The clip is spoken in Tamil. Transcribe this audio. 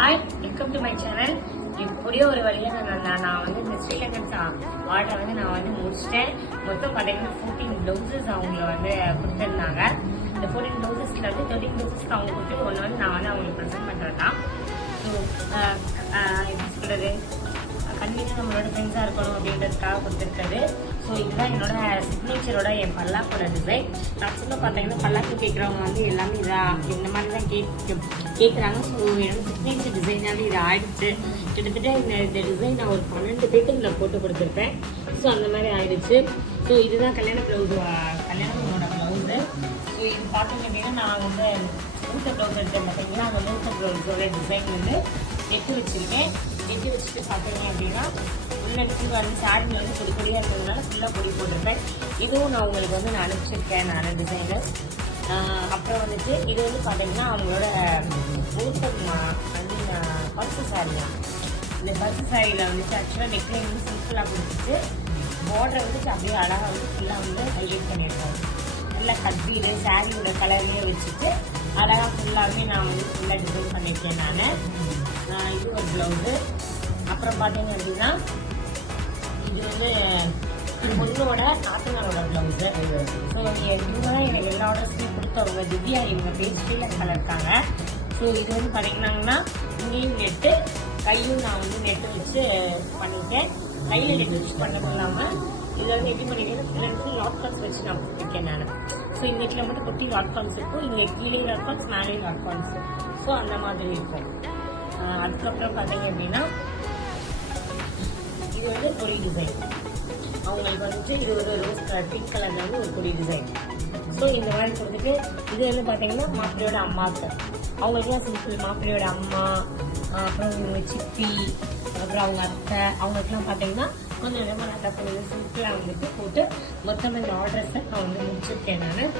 Hi, welcome to my channel. இப்படியே ஒரு வழியாக நான் வந்து இந்த ஸ்ரீலங்கன் ஆர்டரை வந்து நான் வந்து முடிச்சிட்டேன். மொத்தம் பார்த்தீங்கன்னா 14 ப்ளவுசஸ் அவங்கள வந்து கொடுத்துருந்தாங்க. இந்த 14 ப்ளவுசஸ்ல வந்து 13 ப்ளவுசஸ்க்கு அவங்க கொடுத்து ஒன்று வந்து நான் வந்து அவங்களுக்கு ப்ரெசென்ட் பண்ணுறது தான். ஸோ எப்படி சொல்கிறது, கண்டிப்பாக நம்மளோட ஃப்ரெண்ட்ஸாக இருக்கணும் அப்படின்றதுக்காக கொடுத்துருக்காரு. ஸோ இதுதான் என்னோட சிக்னேச்சரோட என் பல்லாக்கோட டிசைன். ஆக்சுவலாக பார்த்தீங்கன்னா பல்லாக்கு கேட்குறவங்க வந்து எல்லாமே இதாக இந்த மாதிரி தான் கேட்குறாங்க. ஸோ என்னோட சிக்னேச்சர் டிசைனாகவே இது ஆயிடுச்சு. கிட்டத்தட்ட இந்த டிசைன் நான் ஒரு 12 பேட்டர்னில் போட்டு கொடுத்துருப்பேன். ஸோ அந்த மாதிரி ஆயிடுச்சு. ஸோ இதுதான் கல்யாணத்தோட ப்ளவுஸு. ஸோ இது பார்த்தீங்க அப்படின்னா நான் வந்து மூத்த ப்ளவுஸ் எடுத்தேன் பார்த்தீங்கன்னா அந்த மூத்த ப்ளவுஸோட டிசைன் வந்து நெட்டு வச்சுருக்கேன். நெட்டு வச்சுட்டு பார்த்தீங்க அப்படின்னா உள்ளடிச்சு வந்து சாரியில் வந்து பொடி பொடியாக இருக்கிறதுனால ஃபுல்லாக பொடி போட்டிருப்பேன். இதுவும் நான் உங்களுக்கு வந்து நான் அனுப்பிச்சிருக்கேன் நான் டிசைனு. அப்புறம் வந்துட்டு இது வந்து பார்த்தீங்கன்னா அவங்களோட மூத்த பர்சு சாரி தான். இந்த பர்சு சாரியில் வந்துட்டு ஆக்சுவலாக நெக்லைன் வந்து சிம்பிளாக கொடுத்துட்டு பார்டரை வந்துட்டு அப்படியே அழகாக வந்து ஃபுல்லாக வந்து ஹைலைட் பண்ணியிருக்கோம். நல்லா கட்பீடு சாரியோட கலர்லேயே வச்சுட்டு அழகாக ஃபுல்லாகவே நான் வந்து ஃபுல்லாக டிசைன் பண்ணியிருக்கேன் நான். இது ஒரு ப்ளவுஸு. அப்புறம் பார்த்தீங்க அப்படின்னா இது வந்து பொண்ணோட நாத்தனாரோட ப்ளவுஸு. ஸோ இவங்க தான் எனக்கு எல்லா ஆர்டர்ஸுமே கொடுத்தவங்க. திவ்யா இவங்க பேர் ஸ்ரீலங்காவில் இருக்காங்க. ஸோ இது வந்து பார்த்தீங்கன்னா இங்கேயும் நெட்டு கையும் நான் வந்து நெட்டு வச்சு பண்ணிட்டேன். கையில் நெட்டு வச்சு பண்ணது இல்லாமல் இதில் வந்து எப்படி பண்ணிட்டேன்னா ஃபுல் அண்ட் ஃபுல் லாட் கான்ஸ் வச்சு நான் கொடுத்துருக்கேன் நான். ஸோ இந்த இடத்துல மட்டும் குட்டி லாட் கான்ஸ் இருக்கும், இங்கே கீழே லாட் கான்ஸ் மேலே லாட் கான்ஸ். ஸோ அந்த மாதிரி இருக்கும். அதுக்கப்புறம் பார்த்தீங்க அப்படின்னா இது வந்து கொடி டிசைன். அவங்களுக்கு வந்துட்டு இது ஒரு ரோஸ் கலர் பிங்க் கலர்ல வந்து ஒரு கொடி டிசைன். ஸோ இந்த மாதிரி கொடுத்துட்டு இது வந்து பார்த்தீங்கன்னா மாப்பிள்ளையோட அம்மாவுக்கு அவங்களுக்குலாம் சிம்பிள் மாப்பிள்ளையோட அம்மா, அப்புறம் இவங்க சிப்பி, அப்புறம் அவங்க அத்தை, அவங்களுக்குலாம் பார்த்தீங்கன்னா கொஞ்சம் நல்லா பண்ணி சிம்பிளாக வந்துட்டு போட்டு மொத்தம் இந்த ஆர்டர்ஸை நான் வந்து முடிச்சிருக்கேன் நான்.